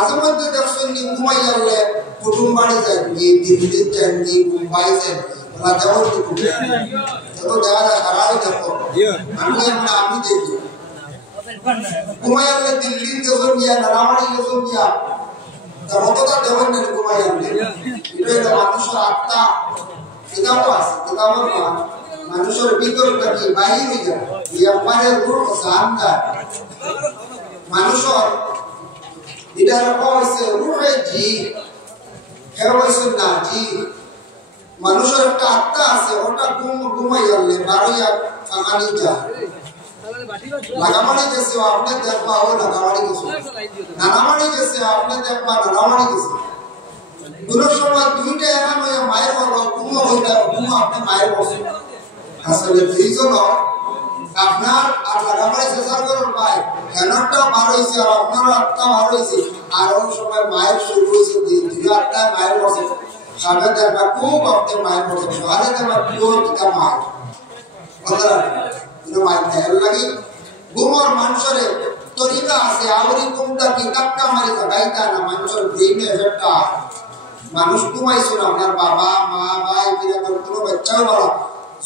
মাঝে মধ্যে দেখছেন নি ঘুমাই গেলে কুটুম বাড়ি যাননি, দিল্লি যাননি, মুম্বাই যাননি, ওরা যেমন যত দেখা যায় সারাই দেখো আমি দেখি ঘুমাই গেলে দিল্লির গেছেন গিয়া, নারাবাড়ি গেছেন গিয়া, অতটা দেবেন না ঘুমাই গেলে। এটা মানুষের আত্মা কিতাবও আছে, কিতাবের মানুষের ভিতর থেকে বাহির হয়ে যায়, একবারে রূপ জানটা মানুষের এটা রকম হয়েছে রূপে জি কেউ হয়েছে না জি। মানুষের একটা আত্মা আছে, ওটা ঘুমাই গেলে বারোইয়া ফাঁকানি যায়। লাগামারি গেছে আপনি দেখবা ও লাগামারি গেছে, নানামারি গেছে আপনি দেখবা নানামারি গেছে। কোন সময় দুইটা এমন হয়ে মায়ের বলবো ঘুমো হইটা ঘুমো আপনি মায়ের বসে। আসলে এই জন্য আপনার আর লাগামারি চেষ্টা করুন ভাই, এনারটা বার হয়েছে আর আপনারও আত্মা বার হয়েছে। আর ওই সময় মায়ের শুরু হয়েছে দুই আত্মায় মায়ের বসে, সামনে দেখবা খুব আপনি মায়ের বসে, সকালে দেখবা পিওর পিতা মায়ের মায়ের দেয়ার লাগে। ঘুমোর মানুষের তরিকা আছে, আবরি কোনটা কি টাক্কা মারি গাইতা না মানুষের ব্রেইনে এফেক্টটা। মানুষ ঘুমাইছো না, আপনার বাবা মা ভাই বিরানোর কোনো বাচ্চাও বলা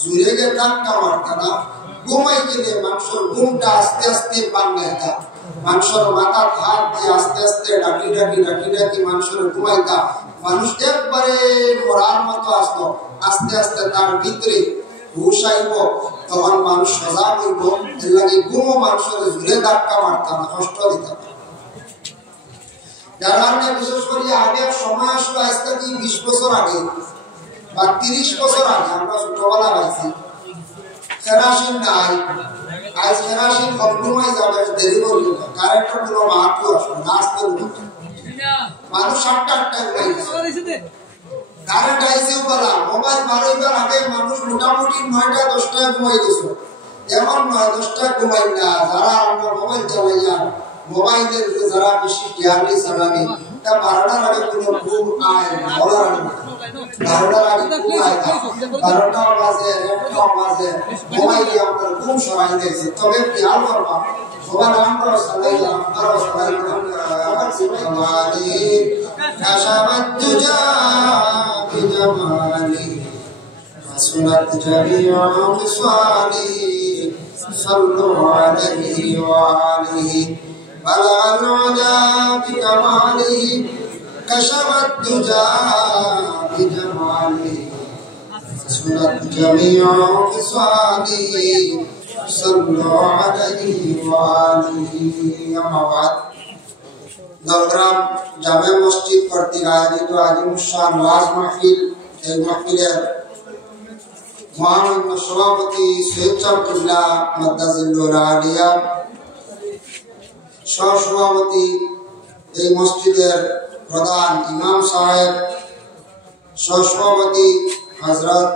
জুড়ে গিয়ে টাক্কা মারতা না। ঘুমাই গেলে মানুষের ঘুমটা আস্তে আস্তে বাংলাইতা, মানুষের মাথা হাত দিয়ে আস্তে আস্তে ডাকি ডাকি ডাকি ডাকি মানুষের ঘুমাইতা। মানুষ একবারে মরার মতো আসতো, আস্তে আস্তে তার ভিতরে হুশ আইব, তখন মানুষ সজাগ হইব। এর লাগে ঘুমো মানুষের ঝুলে ধাক্কা মারতাম না, কষ্ট দিতাম। যার কারণে বিশেষ করে আগে সময় আসলো আজ থেকে 20 বছর আগে বা 30 বছর আগে আমরা ছোটবেলা পাইছি কেরাসিন নাই। আজ কেরাসিন কম্প্রোমাইজ যাবে, দেরি করল কারেন্টের কোনো মাহাত্ম আসলো না, আসতে মানুষ 7-8টায় উঠে কারেন্ট আইসিও বলা মোবাইল বারোইবার আগে মানুষ মোটামুটি 9টা-10টায় ঘুমাই গেছে। এমন 9-10টায় ঘুমাই না, যারা আমরা মোবাইল চালাইয়া মোবাইলের যারা বেশি জ্ঞানী চালানি তা 12টার আগে কোনো ঘুম আয় না, বলার আগে 12টার আগে ঘুম আয় না, 12টা বাজে 1টা বাজে মোবাইলে আপনার ঘুম সরাই দিয়েছে। তবে খেয়াল করবা মোবাইল আমরা চালাইলাম আরো চালাইলাম আমার জীবনে কাশাবাত দুজা بجمالي حسنت جميع خصالي صلوا عليه وآله بلغ العلا بكماله كشف الدجى بجماله حسنت جميع خصاله صلوا عليه وآله أما بعد দলগ্রাম জামে মসজিদ কর্তৃক আয়োজিত আজিমুসান ওয়াজ মাহফিল, এই মাহফিলের মহামান্য সভাপতি সৈয়দ সাহেবুল্লাহ মাদ্দাজিল্লুল আলিয়া, সহসভাপতি এই মসজিদের প্রধান ইমাম সাহেব, সহসভাপতি হযরত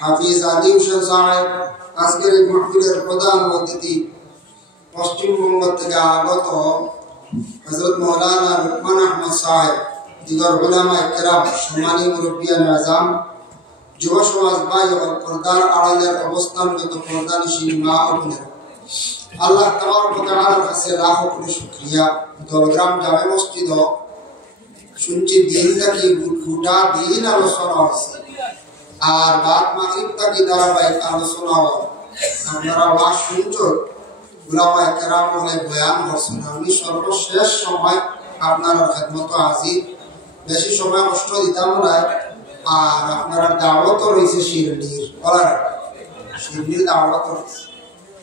হাফিজ আলী হোসেন সাহেব, আজকের এই মাহফিলের প্রধান অতিথি পশ্চিমবঙ্গ থেকে আগত হযরত মাওলানা লুকমান আহমদ সাহেব, দিগর উলামায়ে কেরাম, সম্মানী মুরব্বিয়ান আযম, যুব সমাজ ভাই ও পর্দার আড়ালের অবস্থানগত পর্দানিশীন মা ও বোনেরা, আল্লাহ তাবারক ওয়া তাআলার কাছে লাখ কোটি শুকরিয়া। দলগ্রাম জামে মসজিদ শুনছি দিন থেকে গোটা দিন আলোচনা হয়েছে, আর বাদ মাগরিব থেকে ধারাবাহিক আলোচনা হয়। আপনারা ওয়াজ শুনছো, উলামায়ে কেরাম হলে বয়ান করছেন। আমি সর্বশেষ সময় আপনার খেদমত হাজির, বেশি সময় কষ্ট দিতাম না। আর আপনারা দাওয়াত রয়েছে শিরনির, বলার শিরনির দাওয়াত রয়েছে।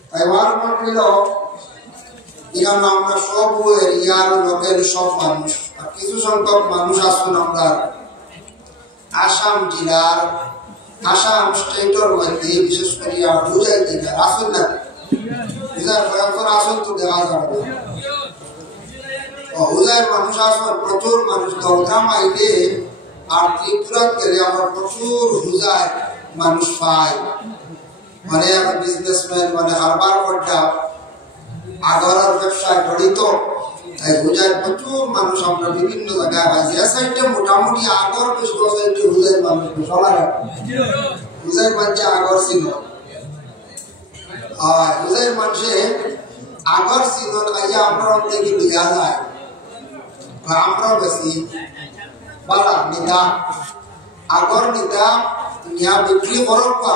তাই ওয়ার মাহফিল এখানে আমরা সব এরিয়ার লোকের সব মানুষ, আর কিছু সংখ্যক মানুষ আসুন আমরা আসাম জেলার, আসাম স্টেটের মধ্যে, বিশেষ করে হুজাই জেলার আসুন না। আসন তো দেওয়া যাবে না, হুজাইর মানুষ আসন প্রচুর মানুষ। দলগ্রাম আইলে আর ত্রিপুরা গেলে আমরা প্রচুর হুজাইর মানুষ পাই, মানে বিজনেসম্যান, মানে হারবার পর্দা আগরার ব্যবসায় জড়িত। তাই হুজাইর প্রচুর মানুষ আমরা বিভিন্ন জায়গায় পাই। যে সাইডে মোটামুটি আগর বেশ সাইডে হুজাইর মানুষ সবার হুজাইর মানুষে আগর ছিল। হুজাইর মানুষে আগর ছিল আইয়া আমরা দেখি বোঝা যায় আমরা বেশি বালা নিতা আগর নিতা নিয়া বিক্রি করক বা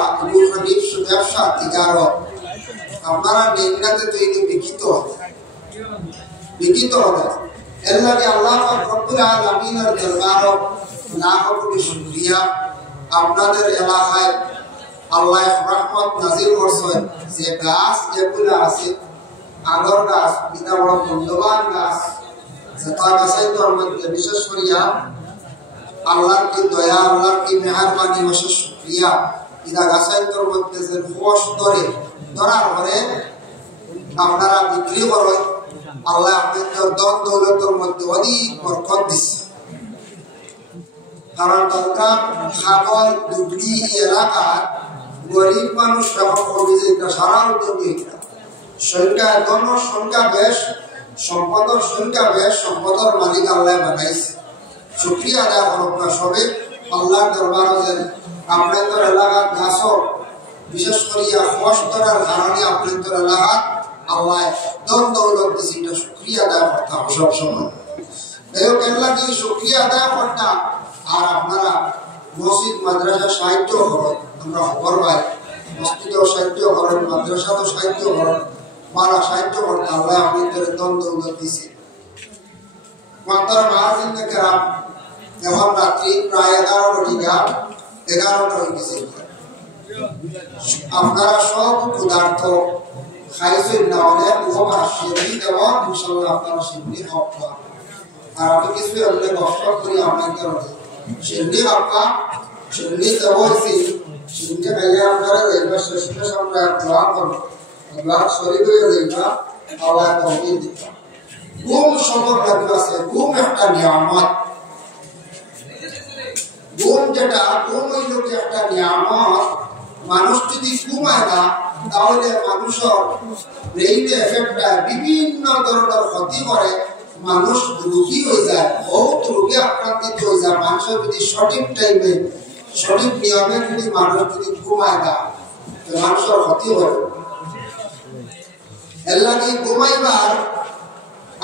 ব্যবসা তিকারত আপনারা নিন্নাতে তৈরি বিকিত হবে এর লাগে আল্লাহ রব্বুল আলামিনের দরবারে লাখ কোটি শুকরিয়া আপনাদের এলাকায় আল্লাহ রহমত নাজিল করছেন যে গাছ যেগুলো আছে আগর গাছ এটা বড় মূল্যবান গাছ যেটা গাছের মধ্যে বিশেষ করিয়া আল্লাহর কি দয়া আল্লাহর কি মেহেরবানি অশেষ শুকরিয়া এটা গাছের মধ্যে যে ফস ধরার পরে আপনারা বিক্রি করেন আল্লাহ আপনাদের ধন দৌলতের মধ্যে অধিক বরকত দিচ্ছে কারণ দরকার খাগল দুবড়ি এলাকার গরিব মানুষ যখন করবে যে এটা সারা উদ্যোগে সংখ্যা ধর্মের সংখ্যা বেশ সম্পদের সংখ্যা বেশ সম্পদের মালিক আল্লাহ বানাইছে শুকরিয়া আদায় করব না সবে আল্লাহর দরবারে যে আপনাদের এলাকার গাছও বিশেষ করিয়া ফস ধরার কারণে আপনাদের এলাকার আল্লাহ ধন দৌলত দিচ্ছে এটা শুকরিয়া আদায় করতে হবে সবসময় কি শুকরিয়া আদায় করতা আর আপনারা মসজিদ মাদ্রাসা সাহিত্য করেন আমরা খবর পাই মসজিদও সাহিত্য করেন মাদ্রাসাও সাহিত্য করেন মারা সাহিত্য করতে আল্লাহ আপনাদের ধন দৌলত দিচ্ছে মাত্র মাহাজিন কেরাম এখন রাত্রি প্রায় 11টা হয়ে গেছে আপনারা সব ক্ষুধার্ত খাইছেন না হলে উপবাস সেমনি দেব ইনশাল্লাহ আপনারা সেমনি হক আর আমি কিছু এমনি কষ্ট করি আপনাদের সেমনি হকা সেমনি দেব সেমনি খাইলে আপনারা দেখবেন শেষমেশ আমরা দোয়া করবো দোয়া শরীর হয়ে দেখবা আল্লাহ তৌফিক দিবা ঘুম সবর লাগবে আছে ঘুম একটা নিয়ামত ঘুম যেটা ঘুম হইল কি একটা নিয়ামত মানুষ যদি ঘুমায় না তাহলে মানুষের ব্রেইনে এফেক্টটা বিভিন্ন ধরনের ক্ষতি করে মানুষ রোগী হয়ে যায় বহুত রোগে আক্রান্তিত হয়ে যায় মানুষের যদি সঠিক টাইমে সঠিক নিয়মে যদি মানুষ যদি ঘুমায় না মানুষের ক্ষতি হবে এর লাগে ঘুমাইবার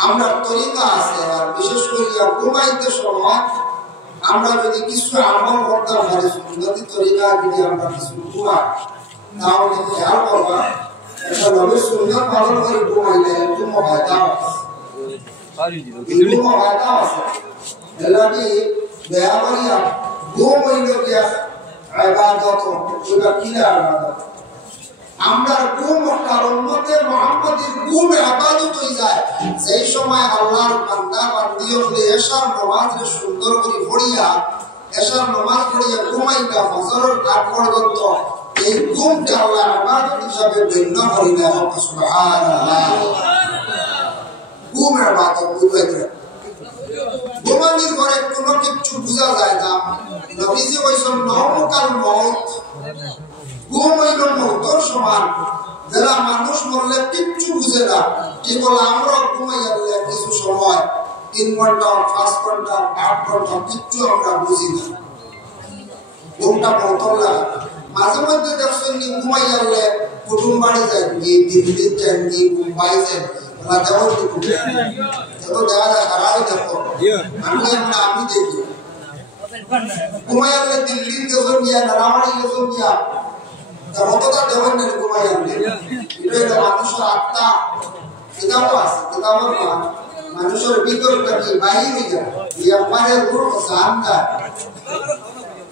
আমরা তরিকা আছে আর বিশেষ করে ঘুমাইতে সময় আমরা যদি কিছু আমল করতে পারি সুন্নতি তরিকা যদি আমরা কিছু ঘুমাই তাহলে খেয়াল করবা এটা নবীর সুন্নাত পালন করে ঘুমাইলে একটু ফায়দা আছে এর লাগে দয়া করিয়া ঘুম হইল গিয়া ইবাদত ওটা কিলা ইবাদত আমরা ঘুম তার উম্মতের মুহাম্মাদের ঘুম ইবাদত হয়ে যায় সেই সময় আল্লাহর বান্দা বান্দিও হলে এশার নামাজে সুন্দর করে পড়িয়া এশার নামাজ পড়িয়া ঘুমাইবা ফজরের আগ পর্যন্ত এই ঘুমটা আল্লাহ ইবাদত হিসাবে গণ্য করি না সুবহানাল্লাহ ঘুম ইবাদত বুঝাইতে ঘুমানির পরে কোনো কিছু বোঝা যায় না নবীজি কইছেন নওমুকাল মউত ঘুম হইল মৌতর সমান যারা মানুষ মরলে কিচ্ছু বুঝে না কি বলে আমরা ঘুমাই গেলে কিছু সময় 3 ঘন্টা 5 ঘন্টা 8 ঘন্টা কিচ্ছু আমরা বুঝি না ঘুমটা মৌতর লাগে মাঝে মধ্যে দেখছেন ঘুমাই গেলে কুটুম বাড়ি যায় দিল্লি যান মুম্বাই যান ওরা দেওয়ার যত দেখা যায় খারাপই দেখো আমি দেখি ঘুমাই গেলে দিল্লির গেছেন গিয়া নারাবাড়ি গেছেন গিয়া কতটা দেবেন না ঘুমাই আনলে এটা মানুষের আত্মা কিতাবও আছে কিতাবের মানুষের ভিতরটা কি বাহির হয়ে যায় এই আমাদের রূহ জানটা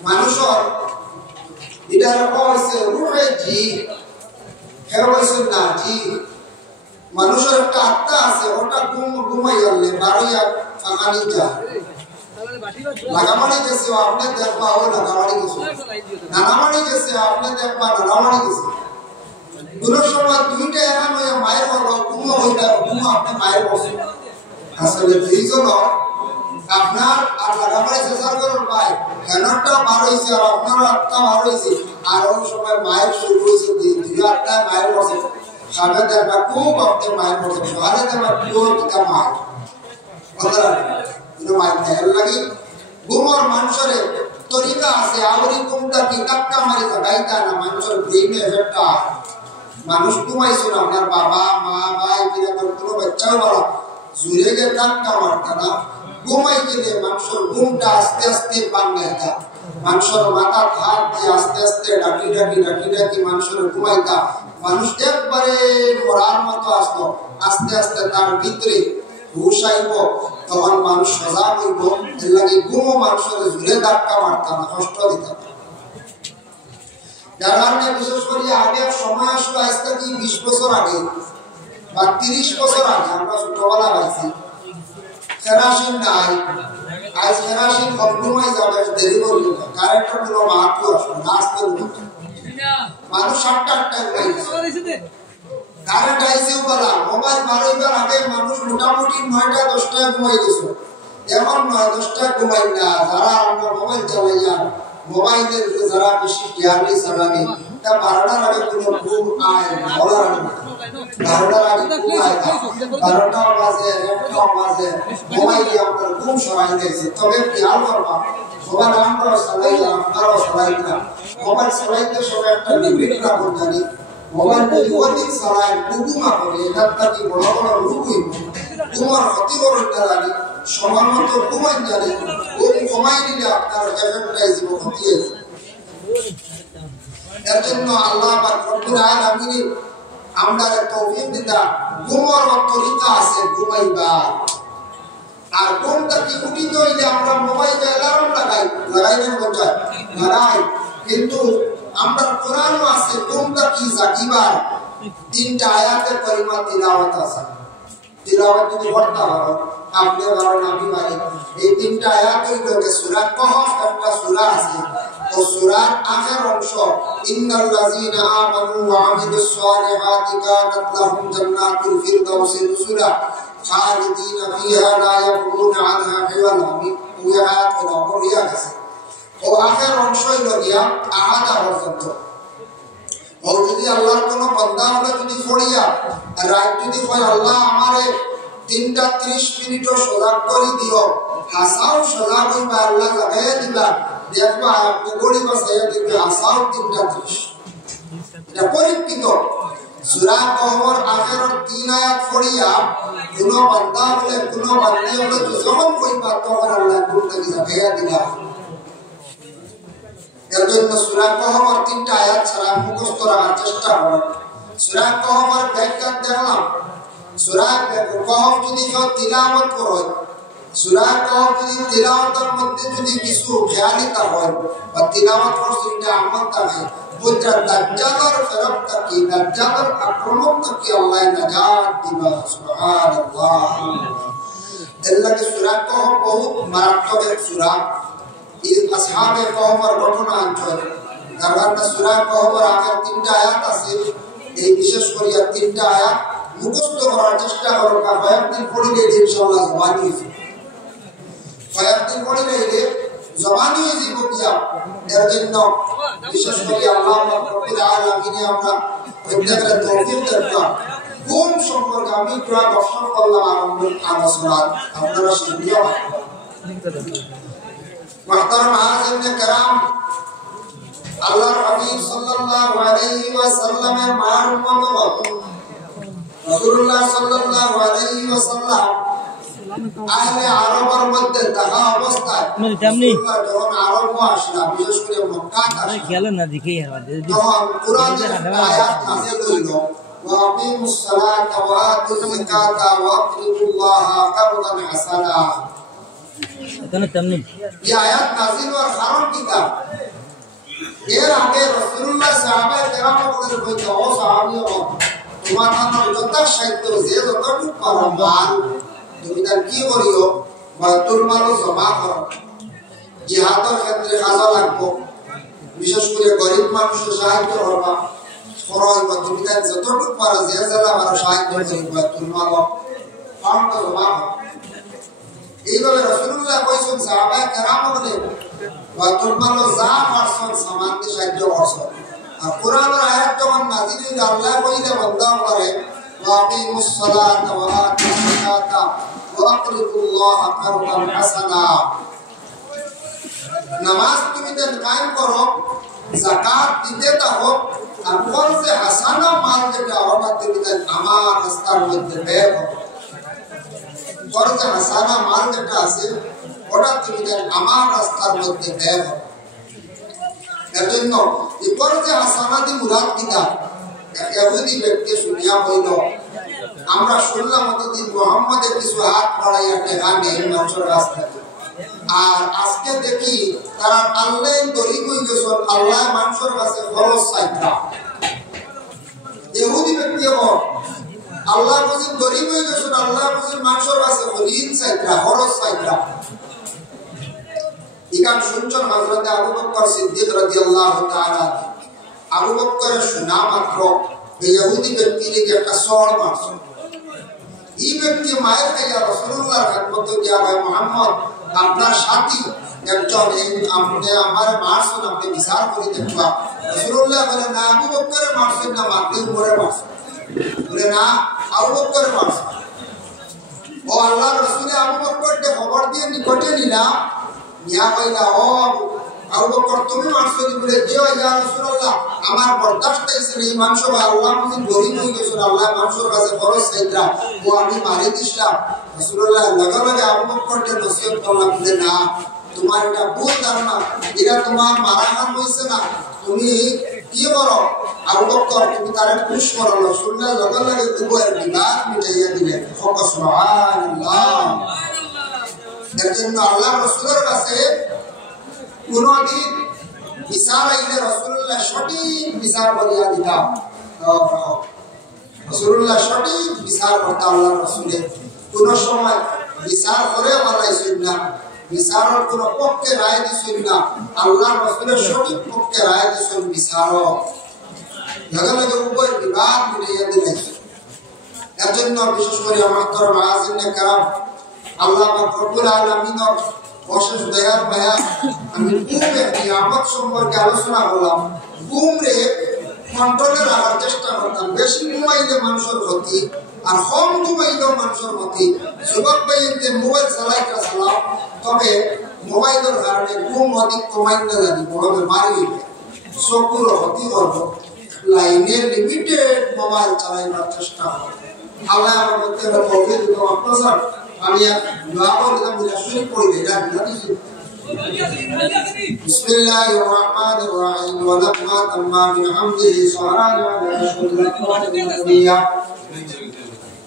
মানুষের এটা হচ্ছে রূহে জি হয়েছে না জি মানুষের একটা আত্মা আছে ওটা ঘুমাই আনলে বারোয়া ফাঁকানি যায় লাগামারি গেছে আপনি দেখবা ও লাগামারি গেছে নানামারি গেছে আপনি দেখবা নানামারি গেছে কোন সময় দুইটা এমন হয়ে মায়ের বলো ঘুমো হইটা ঘুমো আপনি মায়ের বসে আসলে এই জন্য আপনার আর লাগামারি চেষ্টা করার পায় এনারটা বার হয়েছে আর আপনারও আটটা বার হয়েছে আর ওই সময় মায়ের শুরু হয়েছে দুই আটটায় মায়ের বসে সামনে দেখবা খুব আপনি মায়ের বসে সকালে দেখবা পিওর কিতা মায়ের কথা ঘুমর মানুষের তরিকা আছে আবরি ঘুমটা কি কাটকা মারি গাইতা না মানুষের ব্রেইনে এফেক্টটা মানুষ ঘুমাইছো না আপনার বাবা মা ভাই বিরাবার কোনো বাচ্চাও বলা জুড়ে গিয়ে কাটকা মারতা না ঘুমাই গেলে মানুষের ঘুমটা আস্তে আস্তে ভাঙে যায় মানুষের মাথা হাত দিয়ে আস্তে আস্তে ডাকি ডাকি ডাকি ডাকি মানুষের ঘুমাইতা মানুষ একবারে মরার মতো আসতো আস্তে আস্তে তার ভিতরে হুশ আইব তখন মানুষ সজাগ হইব এর লাগে ঘুমও মানুষের ঝুলে ধাক্কা মারতাম না কষ্ট দিতাম যার কারণে বিশেষ করে আগে সময় আসলো আজ থেকে 20 বছর আগে বা 30 বছর আগে আমরা ছোটবেলা পাইছি কেরাসিন নাই আজ কেরাসিন কম্প্রোমাইজ হবে দেরি করল কারেন্টের কোনো মাহাত্ম আসলো নাচতে মানুষ 7-8টায় উঠাইছে কারেন্ট আইসিও বলা মোবাইল বারোইবার আগে মানুষ মোটামুটি 9টা-10টায় ঘুমাই গেছে এখন 9-10টায় ঘুমাই না যারা আমরা মোবাইল চালাইয়া মোবাইলের যারা বেশি জ্ঞানী চালানি তা 12টার আগে কোনো ঘুম আয় না বলার আগে 12টার আগে ঘুম আয় না 12টাও বাজে 1টাও বাজে মোবাইলে আপনার ঘুম সরাই দিয়েছে তবে খেয়াল করবা সবার আমরাও চালাইলাম আপনারাও চালাইলাম মোবাইল চালাইতে সবাই একটা লিমিট রাখুন জানি মোবাইল যদি অধিক চালায় ঘুমা করে এটার তাকে বড় বড় রোগ হইব ঘুমার ক্ষতি করেন না জানি সময় মতো ঘুমাই জানি ঘুম কমাই দিলে আপনার এফেক্টটাই জীব ক্ষতি আছে এর জন্য আল্লাহ বা রব্বুল আলামিন আমরা তৌফিক দিতা ঘুমার তরিকা আছে ঘুমাইবা আর ঘুমটা কি উঠিত হইলে আমরা মোবাইলে অ্যালার্ম লাগাইবেন বোঝায় লাগাই কিন্তু আমরা কোরআনও আছে ঘুমটা কি জাগিবার 3টা আয়াতের পরিমাণ তিলাওয়াত আছে তিলাওয়াত যদি পড়তে পারো আপনি বলেন আমি পারি এই 3টা আয়াত হইল সূরা কহফ একটা সূরা আছে ও সূরার আখের অংশ ইন্নাল্লাযীনা আমানু ওয়া আমিলুস সালিহাতি কানাত লাহুম জান্নাতুল ফিরদাউসি নুজুলা খালিদিনা ফিহা লা ইয়াবগুনা আনহা হিওয়ালা আমি ওই আয়াত পড়িয়া গেছে ও আখের অংশ হইল গিয়া আহাদা পর্যন্ত ও যদি আল্লাহর কোন বান্দা হলে যদি পড়িয়া রাত যদি কয় আল্লাহ আমারে 3টা 30 মিনিটও সজাগ করে দিও হাসাও সজাগ হইবা আল্লাহ জাগাইয়া দিবা দেখবা আপনি গড়ি বসাইয়া দেখবে হাসাও 3টা 30 এটা পরীক্ষিত সূরা কহফের আখের 3 আয়াত পড়িয়া কোন বান্দা হলে কোন বান্দী হলে যখন কইবা তখন আল্লাহ কোনটাকে জাগাইয়া দিবা এর জন্য সূরা কহফের 3টা আয়াত ছাড়া মুখস্থ রাখার চেষ্টা করো সূরা কহফের ব্যাখ্যা দেখলাম সূরা কহফ যদি কেউ তিলাওয়াত করে সূরা কহফ যদি তিলাওয়াতের মধ্যে যদি কিছু খেয়ালিতা হয় বা তিলাওয়াত করছে এটা আমল থাকে বুঝা দাজ্জালের ফেরত থেকে দাজ্জালের আক্রমণ থেকে আল্লাহ নাজাত দিবা সুবহানাল্লাহ আল্লাহর সূরা কহফ বহুত মারাত্মক এক সূরা এই আসহাবে কহফের ঘটনা আছে কারণ সূরা কহফের আগের 3টা আয়াত আছে এই বিশেষ করে 3টা আয়াত মুখস্থ করার চেষ্টা করো কয়েকদিন পড়িলে ইনশাআল্লাহ জবানি হইছে কয়েকদিন পড়িলে জবানি হয়ে যাব কিয়া এর জন্য বিশেষ করে আল্লাহ রব্বুল আলামিন আমরা প্রত্যেকের তৌফিক দান কোন সম্পর্কে আমি পুরো দর্শন করলাম আলোচনা আপনারা শুনিও محترم হাজিরিন کرام আল্লাহর হাবিব সাল্লাল্লাহু আলাইহি ওয়াসাল্লামের মার উম্মত রাসূলুল্লাহ সাল্লাল্লাহু আলাইহি ওয়াসাল্লাম আহলে আরবের মধ্যে থাকা অবস্থায় রাসূলুল্লাহ যখন আরব আসলেন বিশেষ করে মক্কা আসলেন খেয়াল না দেখি তখন কুরআনের আয়াত নাযিল হইল ওয়াকিমুস সালাতা ওয়া আতুজ যাকাতা ওয়া আতিউল্লাহা কারদান হাসানা ये आयत नाज़िल और कारण की था এর আগে রাসূলুল্লাহ সাহাবায়ে কেরামদের কইতে ও সাহাবীও তোমাদের যত সাহিত্য যে যতটুকু পারো মাল তুমি তার কি করিও বাইতুল মাল জমা করো জিহাদের ক্ষেত্রে কাজে লাগবে বিশেষ করে গরিব মানুষের সাহায্য করবা খরচ বা তুমি তার যতটুকু পারো যে যারা আমার সাহায্য করি বাইতুল মাল ফান্ড জমা করো এইভাবে রাসূলুল্লাহ কইছেন সাহাবায়ে কেরামদের বাইতুল মাল যা পারছেন সামান দিয়ে সাহায্য করছেন আর কোরআনের আয়াত যখন নাযিল হইল আল্লাহ কইলে বান্দা করে ওয়াকিমুস সালাতা ওয়া আতুজ যাকাতা ওয়া আতিউল্লাহা কারদান হাসানা নামাজ তুমি দেন কায়েম করো যাকাত দিতে থাকো আর ফরজে হাসানা মাল যেটা ওটা তুমি দেন আমার রাস্তার মধ্যে ব্যয় করো কর্জে হাসানা মাল যেটা আছে ওটা তুমি আমার রাস্তার মধ্যে ব্যয় করো। এর জন্য এই কর্জে হাসানা দি মুরাদ কিনা ইহুদি ব্যক্তি শুনিয়া হইল আমরা শুনলাম অতদিন মুহাম্মদের কিছু হাত বাড়াইয়া টেকা নেই মানুষের রাস্তায়, আর আজকে দেখি তারা আল্লাহ গরিব হয়ে গেছে, আল্লাহ মানুষের কাছে খরচ চাইতা। ইহুদি ব্যক্তি আল্লাহ বুঝি গরিব হয়ে গেছে, আল্লাহ বুঝি মানুষের কাছে ঋণ চাইতা, খরচ চাইতা। ইকান শুনছেন হযরত আবু বকর সিদ্দিক রাদিয়াল্লাহু তাআলা। আবু বকরের শোনা মাত্র এই ইহুদি ব্যক্তিকে একটা সর মারছে। এই ব্যক্তি মায়ের কাছে রাসূলুল্লাহর খেদমতে গিয়া ভাই মুহাম্মদ আপনার সাথী একজন আপনি আমার মারছেন, আপনি বিচার করে দেখবা। রাসূলুল্লাহ বলে না আবু বকরের মারছেন না, মারতে উপরে মারছেন। বলে না আবু বকরের মারছেন। ও আল্লাহর রাসূল আবু বকরকে খবর দিয়ে নিকটে নিলাম, নিয়া কইলা ও আবু বকর তুমি মারছো বলে যে ইয়া রাসূলুল্লাহ আমার বরদাশত হইছে এই মানুষ আল্লাহ মুজিব গরিব হয়ে গেছে, আল্লাহ মানুষের কাছে খরচ চাইতা, ও আমি মারি দিছিলাম। রাসূলুল্লাহ লগে লগে আবু বকরকে নসিহত করলাম যে না তোমার এটা ভুল ধারণা, এটা তোমার মারামার হইছে না, তুমি কি করো আবু বকর তুমি তারে পুশ করো। রাসূলুল্লাহ লগে লগে উভয়ের বিবাদ মিটাইয়া দিলেন। সুবহানাল্লাহ। এর জন্য আল্লাহ রাসূলের কাছে কোনদিন বিচার আইলে রাসূলুল্লাহ সঠিক বিচার করিয়া দিতাম। রাসূলুল্লাহ সঠিক বিচার করতে আল্লাহ রাসূলের কোন সময় বিচার করে বলাইছেন না, বিচারের কোন পক্ষে রায় দিছেন না, আল্লাহ রাসূলের সঠিক পক্ষে রায় দিছেন বিচারক। লগে লগে উভয় বিবাদ মিটাইয়া দিলেন। এর জন্য বিশেষ করে আমার মুআজ্জিনে কেরাম আল্লাহ পাক রব্বুল আলামিনের অশেষ দয়ার মায়া আমি ঘুমের নিয়ামত সম্পর্কে আলোচনা করলাম। ঘুমরে কন্ট্রোলে রাখার চেষ্টা করতাম। বেশি ঘুমাইলে মানুষের ক্ষতি, আর কম ঘুমাইলেও মানুষের ক্ষতি। যুবক ভাইতে মোবাইল চালাইতে চালাও, তবে মোবাইলের কারণে ঘুম অধিক কমাই না জানি বড় বেমারি চকুর ক্ষতি করব। লাইনের লিমিটেড মোবাইল চালাইবার চেষ্টা করব। আল্লাহ আমার মধ্যে তৌফিক দিতে অত্যাচার আমি দোয়া করলাম শুরু করে দিলাম। বিসমিল্লাহির রহমানির রহিম ওয়া লাম্মা তাম্মা মিন হামদিহি সালাতু আলা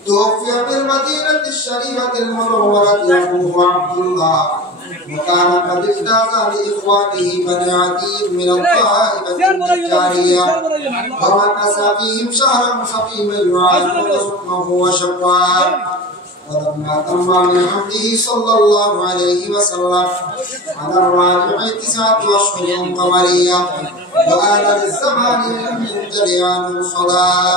توفي بالمدينة الشريفة المنورة أبوه عبد الله، وكان قد اجتاز لإخوانه بني عدي من الطائفة النجارية، ومكث فيهم شهرا سقيما يعانون حكمه وشقاه. ولما تم من حمده صلى الله عليه وسلم على الراجع 9 أشهر قمرية، وآل للزمان لم ينجلي عنه صلاة.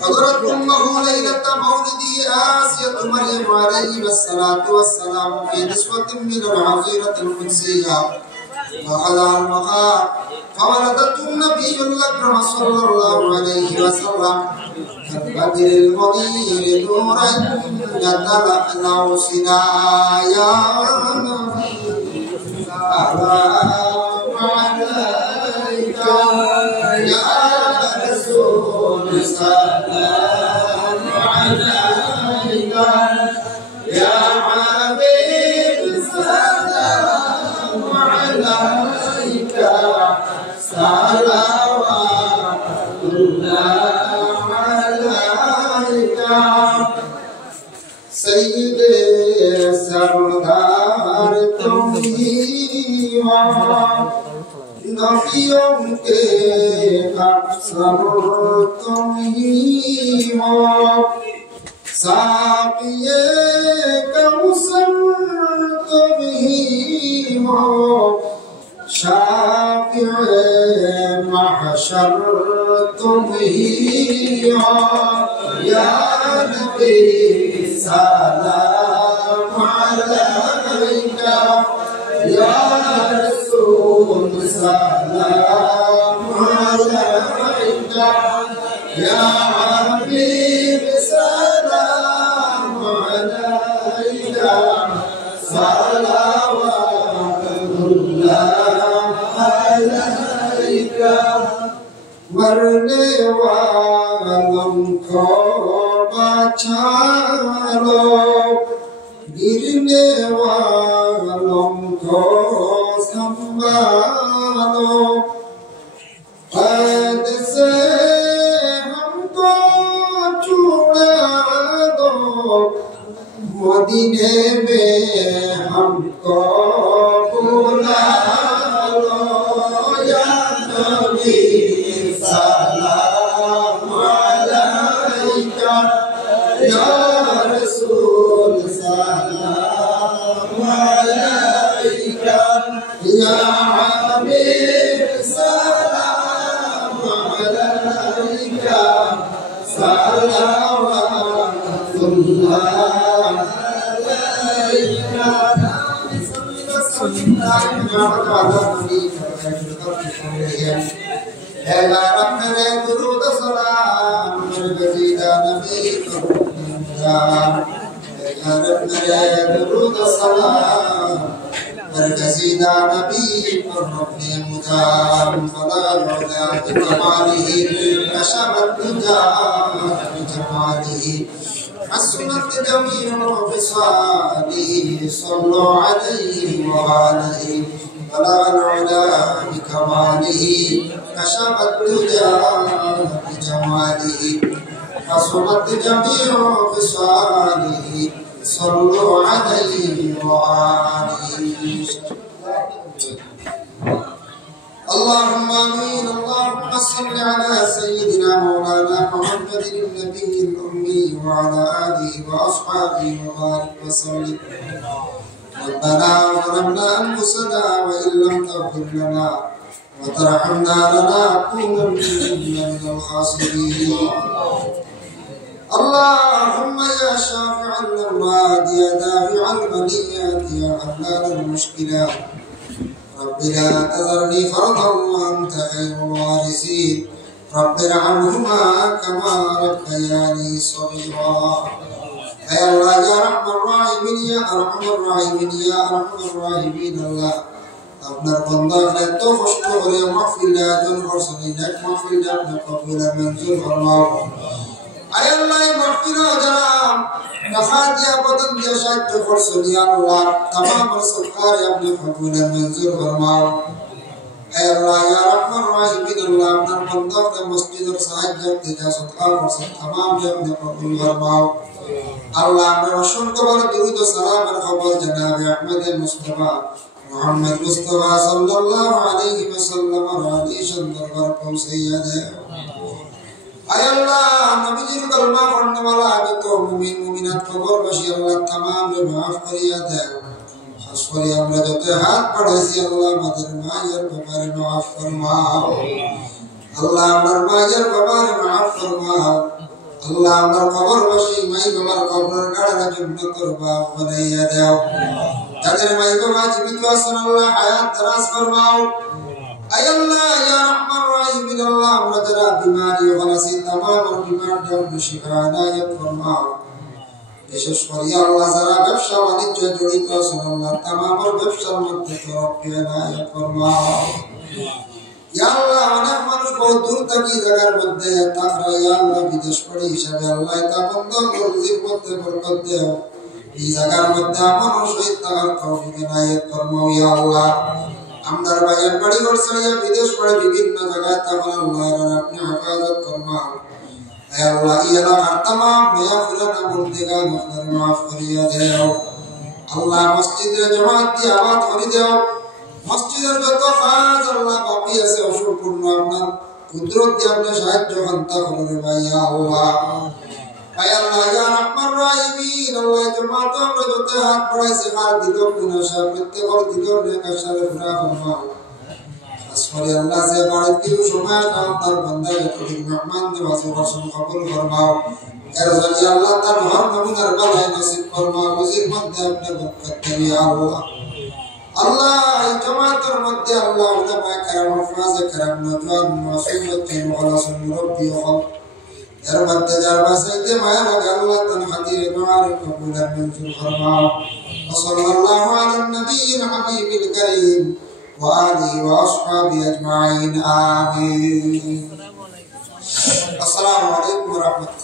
حضرت أمه ليلة مولده آسية مريم عليه الصلاة والسلام في نسوة من العزيرة القدسية، وعلى المقام فولدته النبي الأكرم صلى الله عليه وسلم كالبدر المنير نورا يتلألأ سنايا. سلام عليك يا رسول، سلام عليك يا حبيب، سلام عليك صلوات الله عليك. سيد سردار تمہیں نبیوں کے افسر تم ہی ہو، ساقی کوثر تم ہی ہو، شافع محشر تم ہی ہو. یا نبی سلام علیک، یا رسول سلام علیک، یا حبیب سلام علیک صلوات اللہ علیک. مرنے والوں کو छालो गिरने वालों को संभालो कैद से हमको छुड़ा दो मदीने में हमको बुला लो या नबी सलाम अलैका या रसूल सलाम अलैका या हबीब सलाम अलैका सलावतुल्लाह दुरूद सलाम गजीदा नबी दुरूद सलाम गजीदा नबी पर अपने मुजाम फला कमालिही कशफत दुजा जमालिही حسنت جميع خصاله صلوا عليه وآله بلغ العلا بكماله كشف الدجى بجماله حسنت جميع خصاله صلوا عليه وآله اللهم آمين اللهم صل على سيدنا مولانا محمد النبي الأمي وعلى آله وأصحابه وبارك وسلم ربنا ظلمنا أنفسنا وإن لم تغفر لنا وترحمنا لنكونن من الخاسرين اللهم يا شافع الأمراض يا دافع البليات يا حلال المشكلات رب لا تذرني فرضا وأنت خير الوارثين رب ارحمهما كما ربياني صغيرا يا الله يا رحم الراحمين يا أرحم الراحمين يا أرحم الراحمين الله আপনার বান্দার এত কষ্ট করে মাহফিলে আয়োজন করছেন এক মাহফিলে আপনি কবুল মঞ্জুর ফরমাও আয় আল্লাহ মাহফিলে যারা নফা দিয়া বদন দিয়া সাহায্য করছেন ইয়া আল্লাহ तमाम সরকার আপনি কবুল মঞ্জুর ফরমাও আয় আল্লাহ ইয়া রহমান রহিম আল্লাহ আপনার বান্দাকে মসজিদের সাহায্য দিয়া সদকা করছেন तमाम আপনি কবুল ফরমাও আল্লাহ আমরা অসংখ্য বার দুরূদ ও সালামের খবর জনাবে আহমদ মুস্তাফা محمد مصطفى صلى الله عليه وسلم عليه दरबार पहुंचाइया दे आय अल्लाह नबीजीर कलमा पढ़ने वाला आगे तो मुमिन मुमिनात खबर बशी अल्लाह तमाम ने माफ करिया दे खास कर আমরা যত হাত পড়াইছি আল্লাহ আমাদের মায়ের ব্যাপারে maaf ফরমাও আল্লাহ আমার মায়ের ব্যাপারে maaf ফরমাও আল্লাহ আমার খবর বশি মাই বাবার কবরের গাড়া জান্নাতের বাপ বানাইয়া দাও যাদের মাই বাবা জীবিত আছেন আল্লাহ হায়াত দারাজ ফরমাও আয় আল্লাহ ইয়া রহমান রহিম আল্লাহ আমরা যারা বিমারি ওয়ালাসি तमाम বিমার দাও শিফা আনায়াত ফরমাও বিশেষ করে আল্লাহ যারা ব্যবসা বাণিজ্য জড়িত আছেন আল্লাহ तमाम ব্যবসার মধ্যে তরক্কি আনায়াত ফরমাও ইয়া আল্লাহ অনেক মানুষ বহু দূর থেকে জায়গার মধ্যে তাকরা ইয়া আল্লাহ বিদেশ পড়ে হিসাবে আল্লাহ তা বন্ধ রুজির মধ্যে বরকত দাও এই জায়গার মধ্যে আমার শহীদ থাকার তৌফিক ইনায়াত ফরমাও ইয়া আল্লাহ আমদার ভাইয়ের বাড়ি ঘর ছেড়ে বিদেশ পড়ে বিভিন্ন জায়গায় তাকরা আল্লাহ আপনি হেফাজত ফরমাও হে আল্লাহ এই এলাকার तमाम বেয়াফিরানা বন্দেগান আপনার maaf করিয়া দাও আল্লাহ মসজিদে জামাত দিয়ে আবাদ করে দাও মসজিদের যত কাজ আল্লাহ বাকি আছে অসম্পূর্ণ আপনার কুদরত দিয়ে আপনি সাহায্য করতে পারেন ভাই আল্লাহ আয় আল্লাহ ইয়া রহমান রহিম আল্লাহ জামাত আমরা যত হাত পড়াইছে আর দিল গুনাহ প্রত্যেকর দিল নেক আশারে পুরা ফরমাও আসমানে আল্লাহ যে বাড়ি কি সময় আপনার বান্দা যতদিন মেহমান নওয়াজ বর্ষণ কবুল ফরমাও এর জন্য আল্লাহ তার ঘর নমুনার বালাই নসিব ফরমাও রুজির মধ্যে আপনি বরকত দেন ইয়া আল্লাহ আল্লাহ এই জামাতের মধ্যে আল্লাহ উলামা کرام হাফাজ کرام নওজওয়ান মুসলিমিন মুখলাসিন মুরব্বি ও এর মধ্যে যারা বাসাইতে মায়া লাগে আল্লাহ তার খাতিরে দুআর কবুল মঞ্জুর ফরমাও সাল্লাল্লাহু আলান নবিয়িল হাবিবিল কারীম ওয়া আলিহি ওয়া আসহাবিহি আজমাইন আমিন আসসালামু আলাইকুম ওয়া রাহমাতুল্লাহ